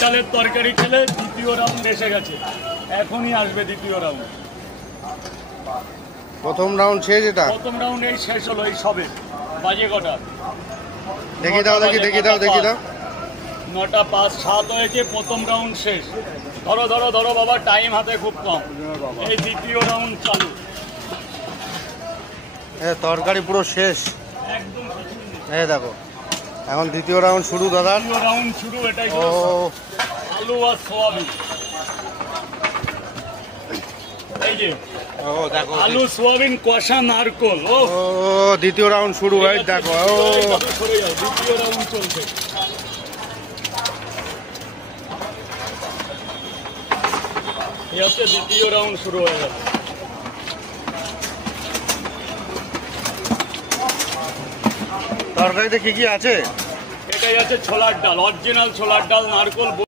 ডালের তরকারি খেলে দ্বিতীয় রাউন্ড এসে গেছে, এখনই আসবে দ্বিতীয় রাউন্ড। প্রথম রাউন্ড শেষ, এটা প্রথম রাউন্ড এই শেষ হলো, এই সবে বাজে কটা দেখি দাও 9টা 5 7 হয়েছে, প্রথম রাউন্ড শেষ। ধরো ধরো ধরো বাবা, টাইম হাতে খুব কম, এই দ্বিতীয় রাউন্ড চালু। তরকারি পুরো শেষ একদম দেখো, এখন দ্বিতীয় রাউন্ড শুরু দাদা। দ্বিতীয় রাউন্ড শুরু, এটাই আলু আর সোয়াবিন। এই যে দেখো আলু সোয়াবিন কষা নারকোল। দ্বিতীয় রাউন্ড শুরু হয়, দেখো দ্বিতীয় রাউন্ড চলছে। এই হচ্ছে দ্বিতীয় রাউন্ড শুরু হয়ে গেল। তরকারিতে কি কি আছে? এটাই আছে ছোলার ডাল, অরিজিনাল ছোলার ডাল, নারকোল।